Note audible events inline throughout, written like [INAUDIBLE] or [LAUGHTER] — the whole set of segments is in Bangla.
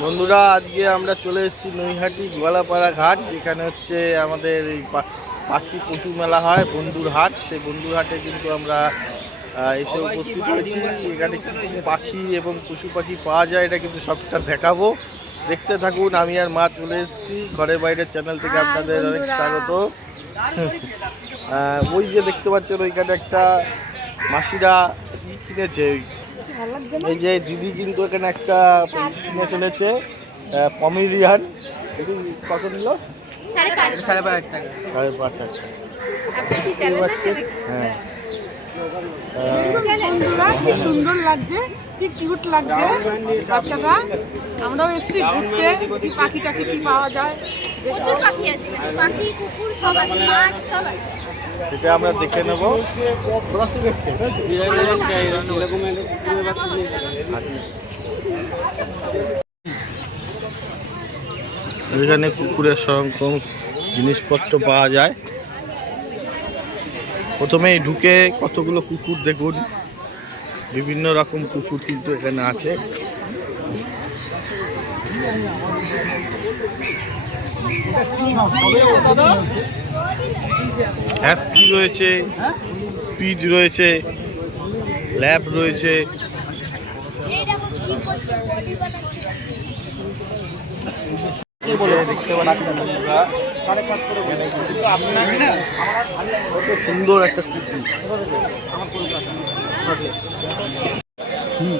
বন্ধুরা আজকে আমরা চলে এসেছি নৈহাটি গোয়ালাপাড়া ঘাট যেখানে হচ্ছে আমাদের এই পা- পাখি পশু মেলা হয় বন্ধুর হাট। সেই বন্ধুর হাটে কিন্তু আমরা এসে উপস্থিত হয়েছি। এখানে পাখি এবং পশু পাখি পাওয়া যায় এটা কিন্তু সবটা দেখাবো। দেখতে থাকুন আমি আর মা চলে এসেছি। ঘরের বাইরের চ্যানেল থেকে আপনাদের অনেক স্বাগত। ওই যে দেখতে পাচ্ছেন ওইখানে একটা মাসিরা কিনেছে? ওই এই যে দিদি কিন্তু এখানে একটা কিনে ফেলেছে পমিরিয়ান। এটি কত নিল? সাড়ে পাঁচ। টাকা। সাড়ে পাঁচ হ্যাঁ। বন্ধুরা কি সুন্দর লাগছে কি কিউট লাগছে বাচ্চাটা। আমরাও এসেছি ঘুরতে কি পাখি টাখি কি পাওয়া যায়। প্রচুর পাখি আছে পাখি কুকুর সব আছে মাছ সব আছে। এটা আমরা দেখে নেব? এখানে কুকুরের সরঞ্জাম জিনিসপত্র পাওয়া যায়। প্রথমেই ঢুকে কতগুলো কুকুর দেখুন। বিভিন্ন রকম কুকুর কিন্তু এখানে আছে। হ্যাস্কি রয়েছে স্পিচ রয়েছে ল্যাব রয়েছে। সুন্দর একটা হুম,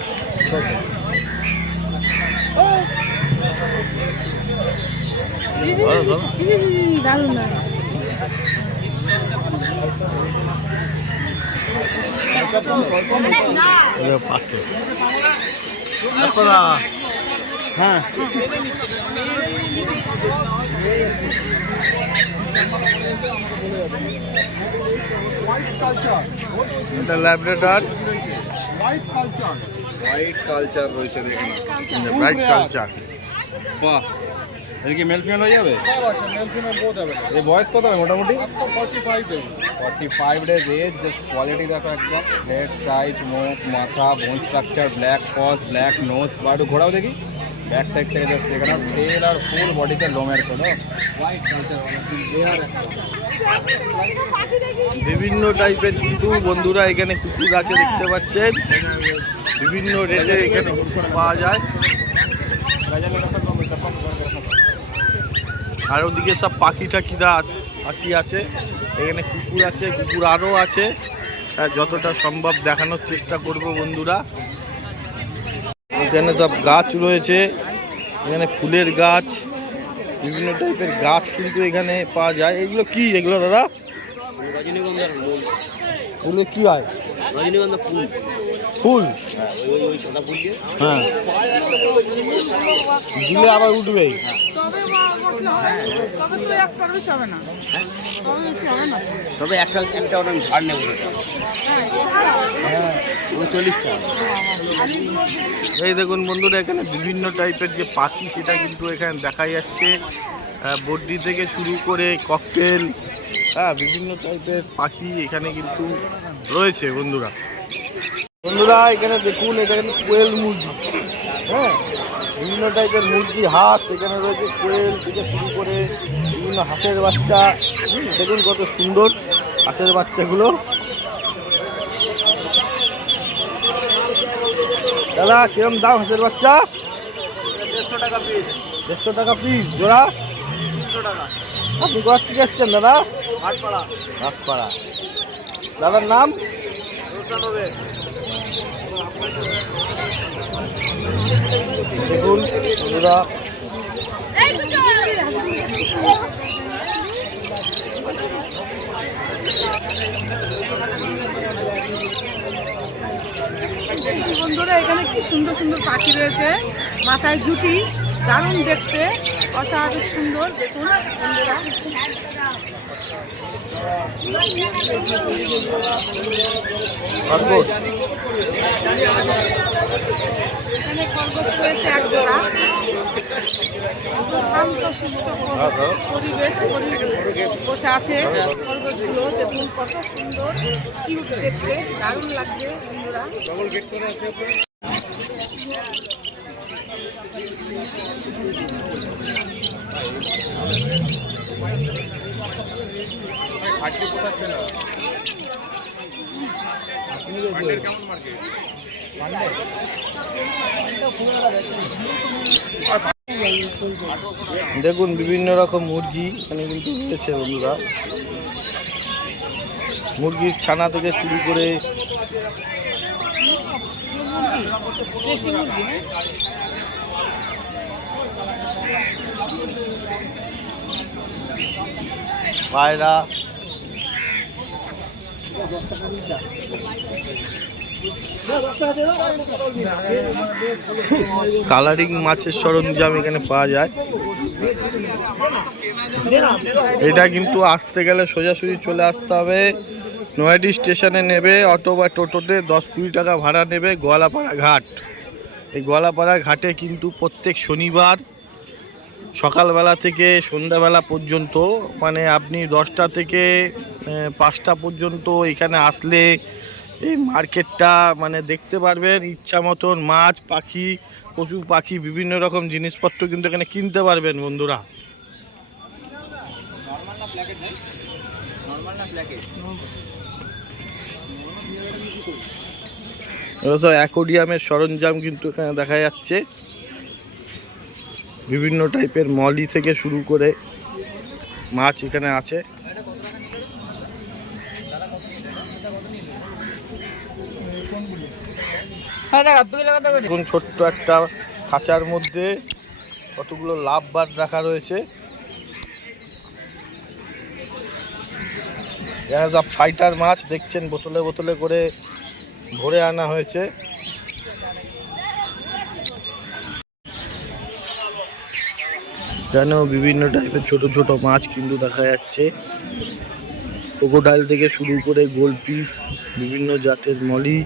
দারুণ পাশে হ্যাঁ এটা ল্যাবরেটর হোয়াইট কালচার রয়েছে দেখুন কালচার বাহ। এটা কি মেল ফিমেল হয়ে যাবে? এই বয়স কত হবে মোটামুটি? Forty five days age just quality দেখো একদম। হেড সাইজ মুখ মাথা বোন স্ট্রাকচার ব্ল্যাক কস ব্ল্যাক নোজ বা একটু ঘোরাও দেখি। ব্যাক সাইড থেকে জাস্ট এখানে টেল আর ফুল বডিতে লোমের কোনো বিভিন্ন টাইপের কিন্তু বন্ধুরা এখানে কুকুর আছে দেখতে পাচ্ছেন। বিভিন্ন রেটের এখানে কুকুর পাওয়া যায়। আর ওদিকে সব পাখি টাকিরা পাখি আছে। এখানে কুকুর আছে কুকুর আরও আছে। যতটা সম্ভব দেখানোর চেষ্টা করব বন্ধুরা। এখানে সব গাছ রয়েছে। এখানে ফুলের গাছ বিভিন্ন টাইপের গাছ কিন্তু এখানে পাওয়া যায়। এগুলো কি? এগুলো দাদা? রজনীগন্ধার কি হয়? রজনীগন্ধা ফুল। ফুল? দিয়ে। হ্যাঁ। দিলে আবার বসলে তবে একটা একটা এই দেখুন বন্ধুরা, এখানে বিভিন্ন টাইপের যে পাখি, সেটা কিন্তু এখানে দেখা যাচ্ছে। বড্ডি থেকে শুরু করে ককটেল হ্যাঁ বিভিন্ন টাইপের পাখি এখানে কিন্তু রয়েছে বন্ধুরা। বন্ধুরা, এখানে দেখুন, এটা কিন্তু কোয়েল মুরগি। হ্যাঁ বিভিন্ন টাইপের মুরগি হাঁস এখানে রয়েছে কোয়েল থেকে শুরু করে বিভিন্ন হাঁসের বাচ্চা। দেখুন কত সুন্দর হাঁসের বাচ্চাগুলো। দাদা কিরম দাম হাঁসের বাচ্চা? দেড়শো টাকা পিস দেড়শো টাকা পিস জোড়া? আপনি কোথা থেকে এসছেন দাদা? ঘাটপাড়া। রাতপাড়া দাদার নাম? দেখুন বন্ধুরা বন্ধুরা, এখানে কি সুন্দর সুন্দর পাখি রয়েছে। মাথায় জুটি দারুণ দেখতে, অসাধারণ সুন্দর। দেখুন, বন্ধুরা। এখানে খরগোশ রয়েছে এক জোড়া সুস্থ। পরিবেশ পরি- বসে আছে খরগোশগুলো দেখুন কত সুন্দর কিউট দেখতে দারুণ লাগছে দেখুন বিভিন্ন রকম মুরগি এখানে কিন্তু রয়েছে বন্ধুরা মুরগির ছানা থেকে শুরু করে? পায়রা কালারিং মাছের সরঞ্জাম এখানে পাওয়া যায়। এটা কিন্তু আসতে গেলে সোজাসুজি চলে আসতে হবে। নয়াডি স্টেশনে নেবে, অটো বা টোটোতে দশ কুড়ি টাকা ভাড়া নেবে গোয়ালাপাড়া ঘাট। এই গোয়ালাপাড়া ঘাটে কিন্তু প্রত্যেক শনিবার সকালবেলা থেকে সন্ধ্যাবেলা পর্যন্ত মানে আপনি দশটা থেকে পাঁচটা পর্যন্ত এখানে আসলে এই মার্কেটটা মানে দেখতে পারবেন, ইচ্ছা মতন মাছ, পাখি, পশু পাখি, বিভিন্ন রকম জিনিসপত্র কিন্তু এখানে কিনতে পারবেন বন্ধুরা। অ্যাকোডিয়ামের সরঞ্জাম কিন্তু এখানে দেখা যাচ্ছে। বিভিন্ন টাইপের মলি থেকে শুরু করে মাছ এখানে আছে। এখন ছোট্ট একটা খাঁচার মধ্যে কতগুলো লাভ বার রাখা রয়েছে। ফাইটার মাছ দেখছেন বোতলে বোতলে করে ভরে আনা হয়েছে। এখানেও বিভিন্ন টাইপের ছোট ছোট মাছ কিন্তু দেখা যাচ্ছে। ক্রোকোডাইল থেকে শুরু করে গোল পিস বিভিন্ন জাতের মলি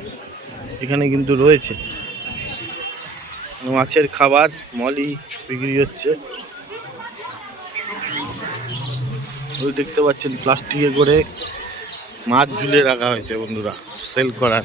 এখানে কিন্তু রয়েছে। মাছের খাবার, মলি বিক্রি হচ্ছে। ওই দেখতে পাচ্ছেন প্লাস্টিকে করে মাছ ঝুলে রাখা হয়েছে বন্ধুরা সেল করার।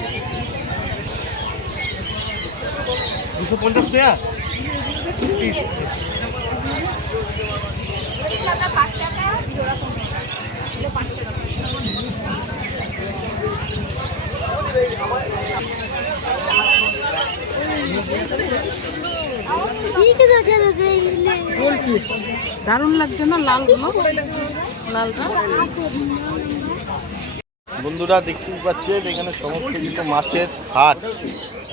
দুশো পঞ্চাশ গোল পিস দারুণ লাগছে না লালগুলো লালটা? বন্ধুরা দেখতেই পাচ্ছেন এখানে সমস্ত কিছু মাছের হাট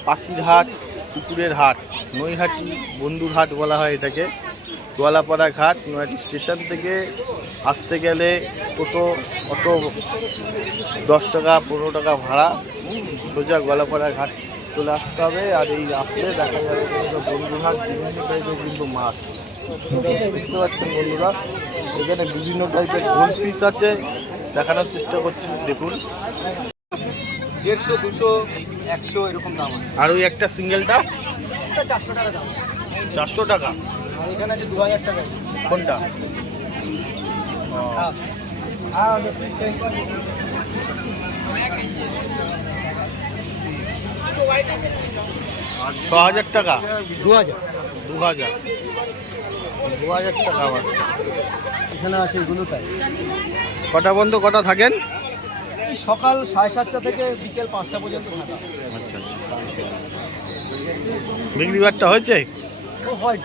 পাখির হাট পুকুরের হাট, নৈহাটি বন্ধুর হাট বলা হয় এটাকে। গোয়ালাপাড়া ঘাট, নৈহাটি স্টেশন থেকে আসতে গেলে টোটো, অটো দশ টাকা, পনেরো টাকা ভাড়া। সোজা গোয়ালাপাড়া ঘাট চলে আসতে হবে আর এই আসলে দেখা যাবে বন্ধুর বিভিন্ন টাইপের কিন্তু মাছ। দেখতে পাচ্ছেন বন্ধুরা? এখানে বিভিন্ন টাইপের গোল পিস আছে। দেখানোর চেষ্টা করছি, দেখুন। দেড়শো, দুশো একশো এরকম দাম আছে। আর ওই একটা সিঙ্গেলটা? চারশো টাকা দাম। চারশো টাকা? আর এখানে আছে। দু হাজার টাকা কোনটা ছ হাজার টাকা দু হাজার দু হাজার দু হাজার টাকা আবার এখানে আছে এগুলো তাই। কটা বন্ধ কটা থাকেন? এই সকাল সাড়ে সাতটা থেকে বিকেল পাঁচটা পর্যন্ত থাকা। আচ্ছা আচ্ছা। বিক্রি বাট্টা হয়েছে? ও হয়।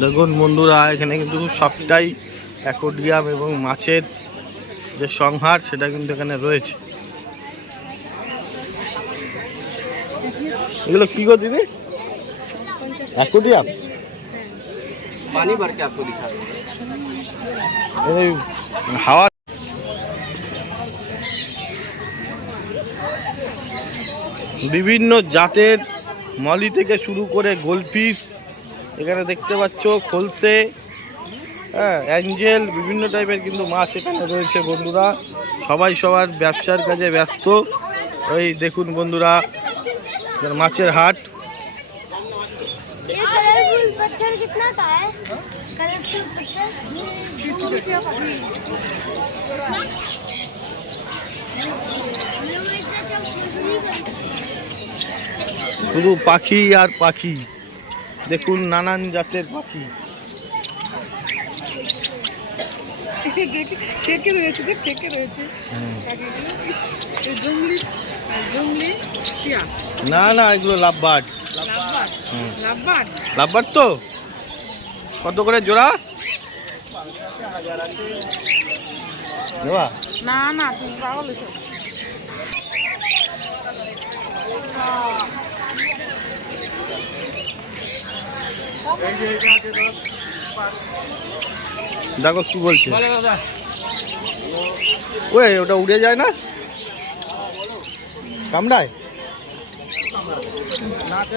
দেখুন বন্ধুরা এখানে কিন্তু সবটাই অ্যাকোডিয়াম এবং মাছের যে সংহার সেটা কিন্তু এখানে রয়েছে। এগুলো কি গো দিদি? অ্যাকোডিয়াম? হাওয়া বিভিন্ন জাতের মলি থেকে শুরু করে গোলফিস এখানে দেখতে পাচ্ছ খোলসে। হ্যাঁ অ্যাঞ্জেল বিভিন্ন টাইপের কিন্তু মাছ এখানে রয়েছে বন্ধুরা। সবাই সবার ব্যবসার কাজে ব্যস্ত। ওই দেখুন বন্ধুরা মাছের হাট। শুধু পাখি আর পাখি। দেখুন নানান জাতের পাখি। ঠেকে রয়েছে দেখ ঠেকে রয়েছে। জঙ্গলি জঙ্গলি টিয়া। না না এগুলো লাভবার্ড। লাভবার্ড? লাভবার্ড? তো? কত করে জোড়া? না না তুমি পাগল দেখো কি বলছে। ওই ওটা উড়ে যায় না? কামড়ায়? তো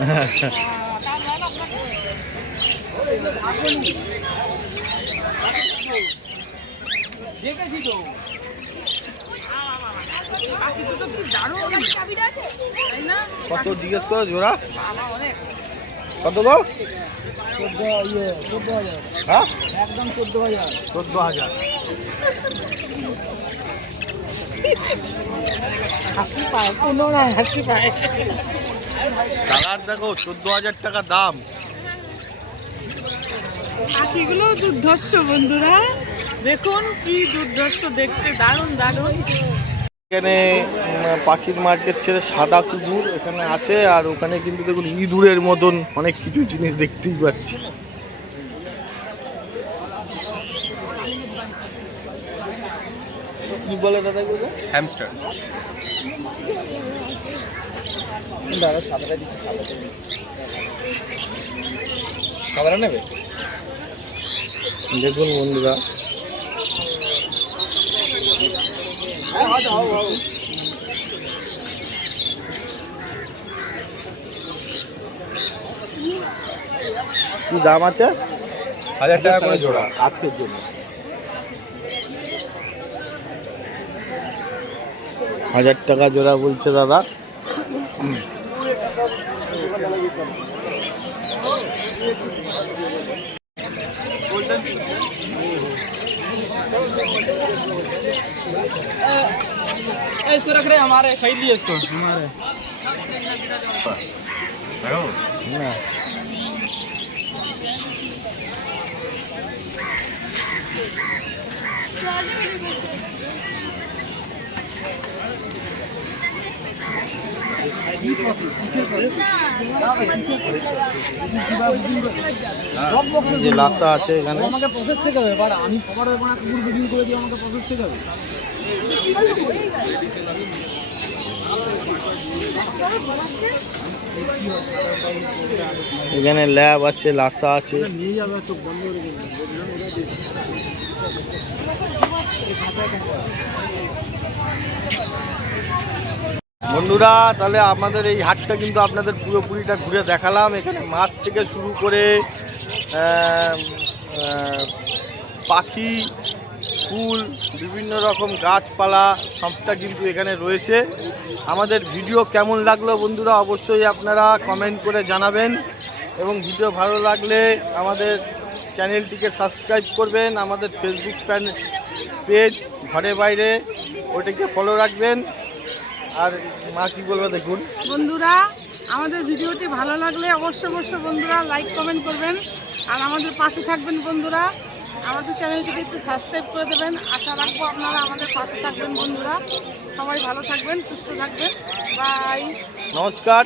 [LAUGHS] না কত জিজ্ঞেস করো জোড়া কত গো হ্যাঁ? হাজার। হাসি পায়। কালার দেখো চোদ্দ হাজার টাকা দাম। পাখিগুলো দুর্ধর্ষ বন্ধুরা। দেখুন কি দুর্ধর্ষ দেখতে দারুণ দারুণ। এখানে পাখির মার্কেট ছেড়ে সাদা কুকুর এখানে আছে আর ওখানে কিন্তু দেখুন ইঁদুরের মতন অনেক কিছু জিনিস দেখতেই পাচ্ছি। কি বলে দাদা হ্যামস্টার নেবে? দেখুন বন্ধুরা। কি দাম আছে? হাজার টাকা করে জোড়া। আজকের জন্য। হাজার টাকা জোড়া বলছে দাদা। इसको रख रहे हैं हमारे खरीद लिए इसको हमारे না এই যে লাসা আছে এখানে আমাকে প্রসেস শেখাবে এবার আমি সবার মানে কুকুর বিক্রি করে দিয়ে আমাকে প্রসেস শেখাবে এখানে ল্যাব আছে, লাসা আছে। বন্ধুরা, তাহলে আমাদের এই হাটটা কিন্তু আপনাদের পুরোপুরিটা ঘুরে দেখালাম। এখানে মাছ থেকে শুরু করে পাখি ফুল, বিভিন্ন রকম গাছপালা, সবটা কিন্তু এখানে রয়েছে। আমাদের ভিডিও কেমন লাগল বন্ধুরা অবশ্যই আপনারা কমেন্ট করে জানাবেন। এবং ভিডিও ভালো লাগলে আমাদের চ্যানেলটিকে সাবস্ক্রাইব করবেন, আমাদের ফেসবুক পেজ ঘরে বাইরে ওটাকে ফলো রাখবেন। আর মা কি বলবে দেখুন? বন্ধুরা, আমাদের ভিডিওটি ভালো লাগলে অবশ্যই অবশ্যই বন্ধুরা লাইক কমেন্ট করবেন। আর আমাদের পাশে থাকবেন বন্ধুরা। আমাদের চ্যানেলটিকে একটু সাবস্ক্রাইব করে দেবেন। আশা রাখব আপনারা আমাদের পাশে থাকবেন বন্ধুরা। সবাই ভালো থাকবেন, সুস্থ থাকবেন। বাই। নমস্কার।